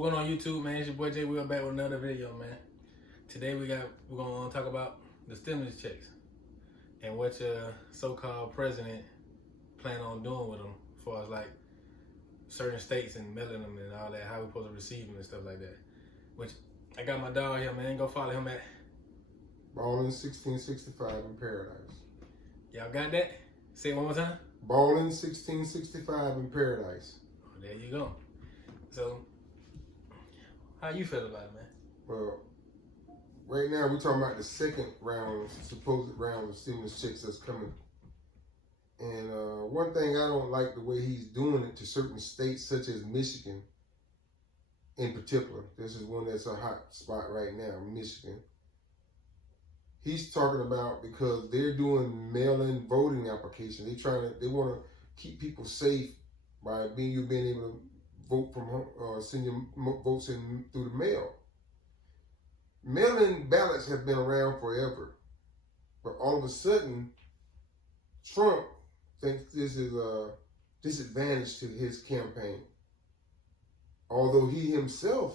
Going on YouTube, man. It's your boy Jay. We're back with another video, man. Today we're gonna talk about the stimulus checks and what your so-called president plan on doing with them, as far as like certain states and mailing them and all that, how we supposed to receive them and stuff like that. Which I got my dog here, man. Go follow him at Ballin 1665 in Paradise. Y'all got that? Say it one more time. Ballin 1665 in Paradise. Oh, there you go. So, how you feel about it, man? Well, right now we're talking about the second round, supposed round of stimulus checks that's coming. And one thing I don't like the way he's doing it to certain states, such as Michigan in particular. This is one that's a hot spot right now, Michigan. He's talking about because they're doing mail-in voting application. They want to keep people safe by being able to vote from home, send your votes in through the mail. Mail-in ballots have been around forever, but all of a sudden, Trump thinks this is a disadvantage to his campaign. Although he himself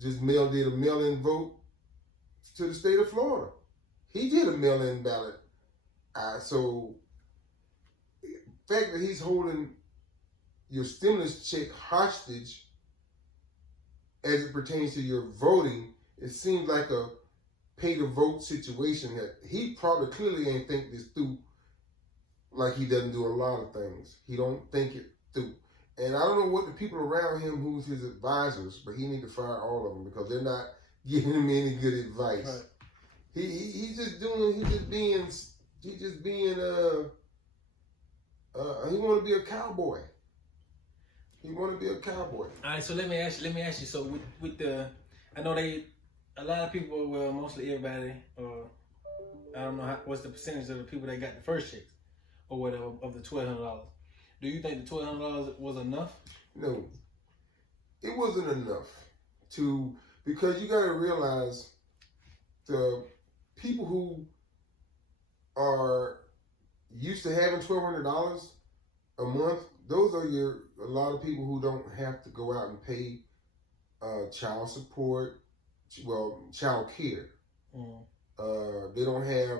just did a mail-in vote to the state of Florida. He did a mail-in ballot. So the fact that he's holding your stimulus check hostage as it pertains to your voting, it seems like a pay-to-vote situation that he probably clearly ain't think this through, like he doesn't do a lot of things. He don't think it through. And I don't know what the people around him who's his advisors, but he need to fire all of them because they're not giving him any good advice. Right. He want to be a cowboy. He want to be a cowboy. All right, so let me ask you. So with the, I know a lot of people, well, mostly everybody, I don't know what's the percentage of the people that got the first checks or whatever of the $1,200. Do you think the $1,200 was enough? No, it wasn't enough because you got to realize the people who are used to having $1,200 a month, those are a lot of people who don't have to go out and pay child support, child care. They don't have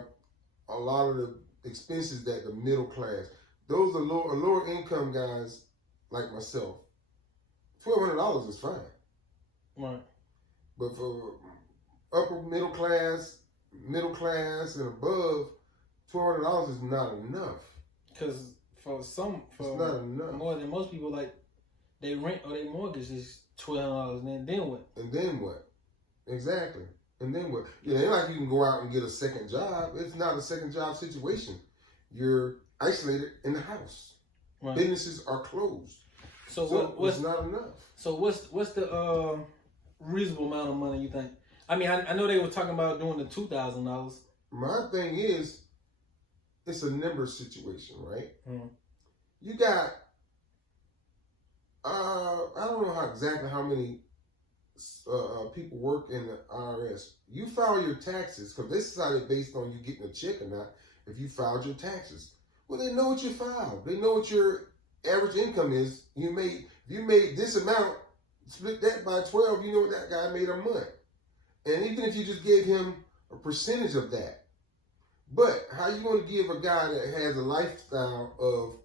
a lot of the expenses that the middle class. Those are lower income guys like myself. $1,200 is fine. Right. But for upper middle class and above, $1,200 is not enough. Because it's not enough. More than most people, like they rent or they mortgage is $1,200, and then what? And then what? Exactly. And then what? Yeah, it's like you can go out and get a second job. It's not a second job situation. You're isolated in the house. Right. Businesses are closed. So it's not enough. So what's the reasonable amount of money you think? I mean, I know they were talking about doing the $2,000. My thing is, it's a number situation, right? Mm-hmm. You got, I don't know exactly how many people work in the IRS. You file your taxes, because this is how they're based on you getting a check or not, if you filed your taxes. Well, they know what you filed. They know what your average income is. If you made this amount, split that by 12, you know what that guy made a month. And even if you just gave him a percentage of that. But how you going to give a guy that has a lifestyle of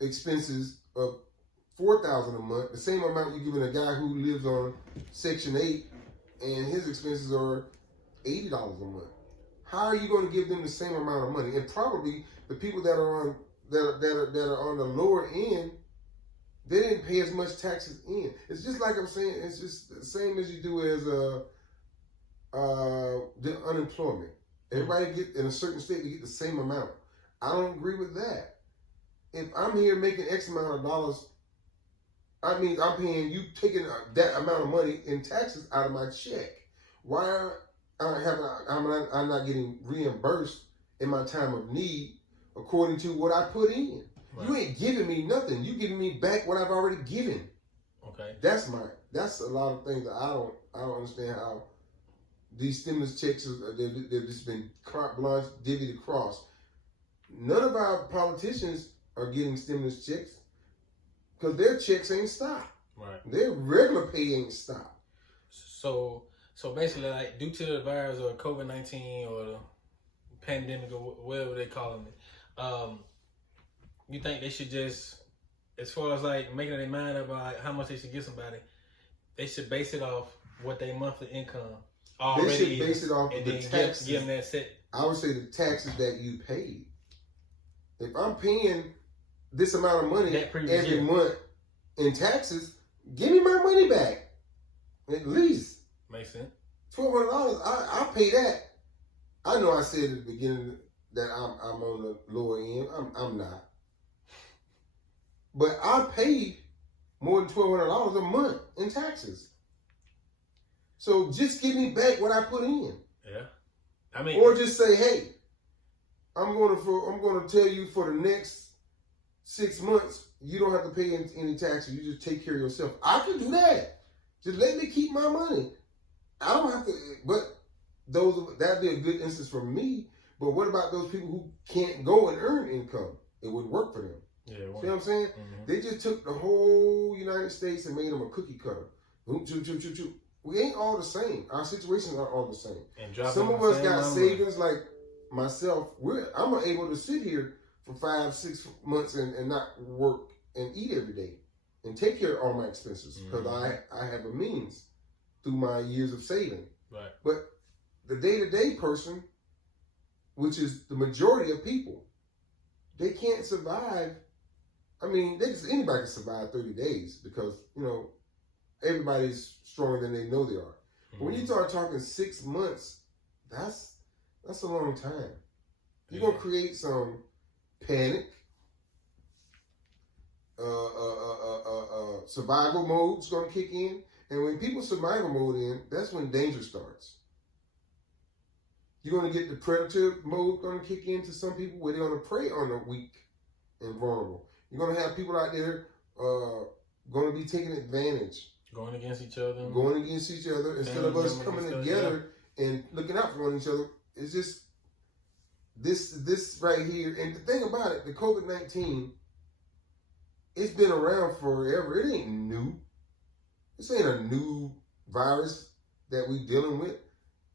expenses of $4,000 a month, the same amount you're giving a guy who lives on Section 8 and his expenses are $80 a month? How are you going to give them the same amount of money? And probably the people that are on the lower end, they didn't pay as much taxes in. It's just like I'm saying, it's just the same as you do as the unemployment. Everybody get in a certain state to get the same amount. I don't agree with that. If I'm here making X amount of dollars, I mean I'm paying you taking that amount of money in taxes out of my check. Why I'm not getting reimbursed in my time of need according to what I put in? Right. You ain't giving me nothing. You giving me back what I've already given. Okay. That's a lot of things that I don't understand how these stimulus checks they've just been carte blanche divvied across. None of our politicians are getting stimulus checks because their checks ain't stopped. Right. Their regular pay ain't stopped. So basically, like, due to the virus or COVID-19 or the pandemic or whatever they calling it, you think they should just, as far as like making their mind up about how much they should give somebody, they should base it off what their monthly income already They should base it off and of the then taxes. give them that set. I would say the taxes that you paid. If I'm paying this amount of money every month in taxes, give me my money back. At least. Makes sense. $1,200. I pay that. I know I said at the beginning that I'm on the lower end. I'm not. But I pay more than $1,200 a month in taxes. So just give me back what I put in. Yeah. I mean, or just say, hey, I'm going to tell you for the next 6 months, you don't have to pay any taxes. You just take care of yourself. I can do that. Just let me keep my money. I don't have to. But that'd be a good instance for me. But what about those people who can't go and earn income? It wouldn't work for them. Yeah. See what I'm saying? Mm-hmm. They just took the whole United States and made them a cookie cutter. We ain't all the same. Our situations aren't all the same. Some of us got savings, like myself. I'm able to sit here for 5-6 months and not work and eat every day and take care of all my expenses because I have a means through my years of saving. Right. But the day-to-day person, which is the majority of people, they can't survive. I mean, anybody can survive 30 days because, everybody's stronger than they know they are. But when you start talking 6 months, that's a long time. You're going to create some panic. Survival mode's going to kick in. And when people survival mode in, that's when danger starts. You're going to get the predator mode going to kick in to some people where they're going to prey on the weak and vulnerable. You're going to have people out there going to be taking advantage. Going against each other. Instead of us coming together and looking out for one another. It's just this right here. And the thing about it, the COVID-19, it's been around forever. It ain't new. This ain't a new virus that we dealing with.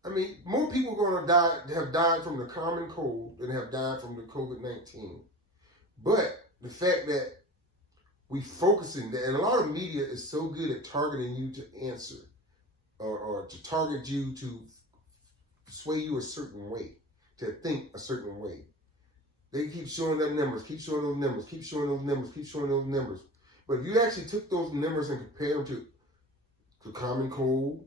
I mean, more people are going to have died from the common cold than have died from the COVID-19. But the fact that we focusing that, and a lot of media is so good at targeting you to answer or to target you to sway you a certain way, to think a certain way. They keep showing them numbers, keep showing those numbers, keep showing those numbers, keep showing those numbers. But if you actually took those numbers and compared them to the common cold,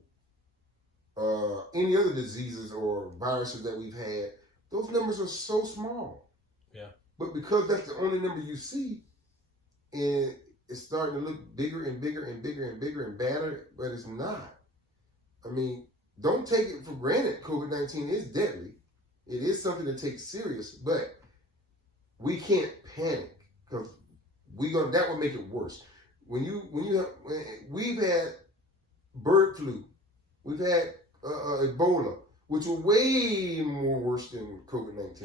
any other diseases or viruses that we've had, those numbers are so small. Yeah. But because that's the only number you see, and it's starting to look bigger and bigger and bigger and bigger and badder, but it's not. I mean, don't take it for granted. COVID-19 is deadly. It is something to take serious, but we can't panic because that will make it worse. We've had bird flu, we've had Ebola, which were way more worse than COVID-19.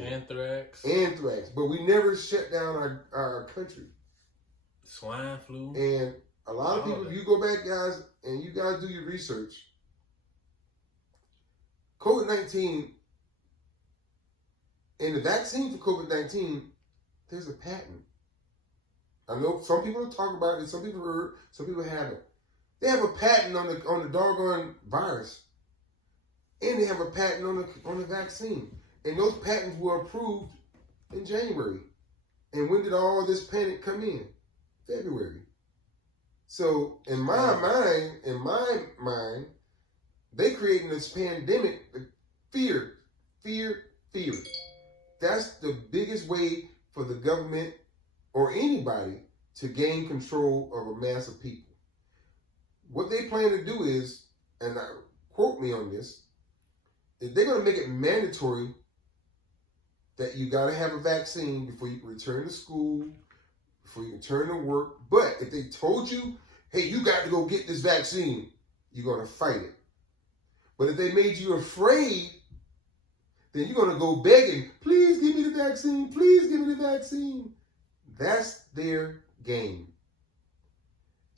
Anthrax, but we never shut down our country. Swine flu. And a lot of people, if you go back, guys, and you guys do your research, COVID-19, and the vaccine for COVID-19, there's a patent. I know some people talk about it, some people heard, some people haven't. They have a patent on the doggone virus, and they have a patent on the vaccine. And those patents were approved in January. And when did all this panic come in? February. So in my mind, they creating this pandemic, fear. That's the biggest way for the government or anybody to gain control of a mass of people. What they plan to do is, and quote me on this, is they're going to make it mandatory that you got to have a vaccine before you can return to school, before you can return to work. But if they told you, hey, you got to go get this vaccine, you're going to fight it. But if they made you afraid, then you're going to go begging, please give me the vaccine, please give me the vaccine. That's their game.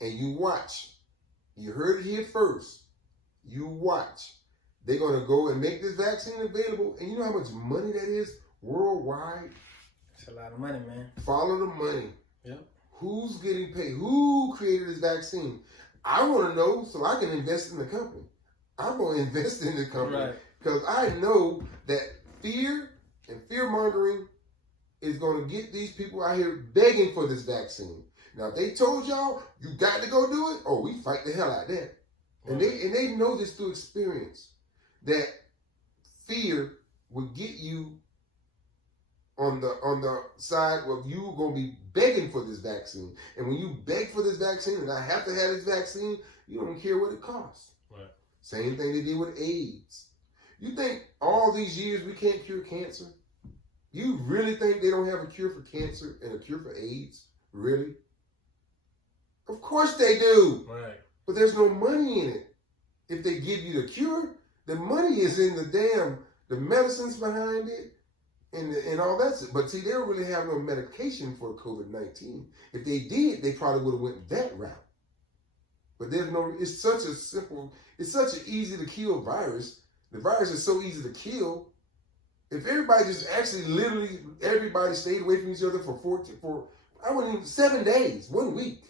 and you watch. You heard it here first. You watch. They're going to go and make this vaccine available. And you know how much money that is worldwide? It's a lot of money, man. Follow the money. Yep. Who's getting paid? Who created this vaccine? I want to know so I can invest in the company. I'm going to invest in the company. Right. Because I know that fear and fear-mongering is going to get these people out here begging for this vaccine. Now, if they told y'all, you got to go do it, oh, we fight the hell out of that. And they know this through experience, that fear would get you on the side where you are going to be begging for this vaccine. And when you beg for this vaccine, and I have to have this vaccine, you don't care what it costs. Right. Same thing they did with AIDS. You think all these years we can't cure cancer? You really think they don't have a cure for cancer and a cure for AIDS? Really? Of course they do. Right. But there's no money in it. If they give you the cure, the money is in the medicines behind it and all that. But see, they don't really have no medication for COVID-19. If they did, they probably would have went that route. But there's no, it's such an easy to kill virus. The virus is so easy to kill. If everybody just actually literally, everybody stayed away from each other for 7 days, 1 week,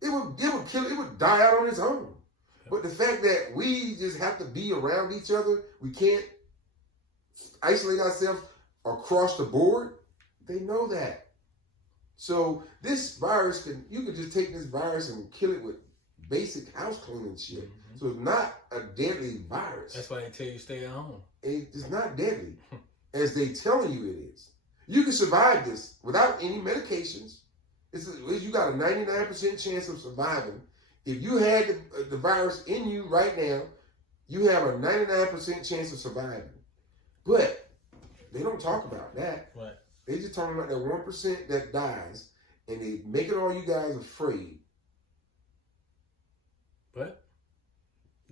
it would kill, it would die out on its own. But the fact that we just have to be around each other, we can't isolate ourselves across the board, they know that. So this virus, you could just take this virus and kill it with basic house cleaning shit. Mm-hmm. So it's not a deadly virus. That's why they tell you stay at home. It's not deadly, as they telling you it is. You can survive this without any medications. You got a 99% chance of surviving. If you had the virus in you right now, you have a 99% chance of surviving. But they don't talk about that. Right. They just talking about that 1% that dies, and they making all you guys afraid. But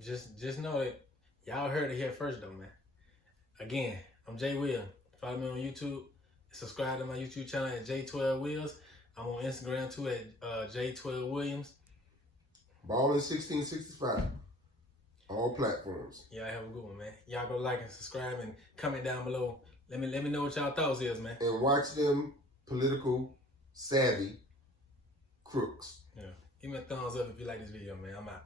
just know that y'all heard it here first, though, man. Again, I'm Jay Will. Follow me on YouTube. Subscribe to my YouTube channel at J12Wills. I'm on Instagram too at J12Williams. Ballin 1665. All platforms. Y'all have a good one, man. Y'all go like and subscribe and comment down below. Let me know what y'all thoughts is, man. And watch them political savvy crooks. Yeah. Give me a thumbs up if you like this video, man. I'm out.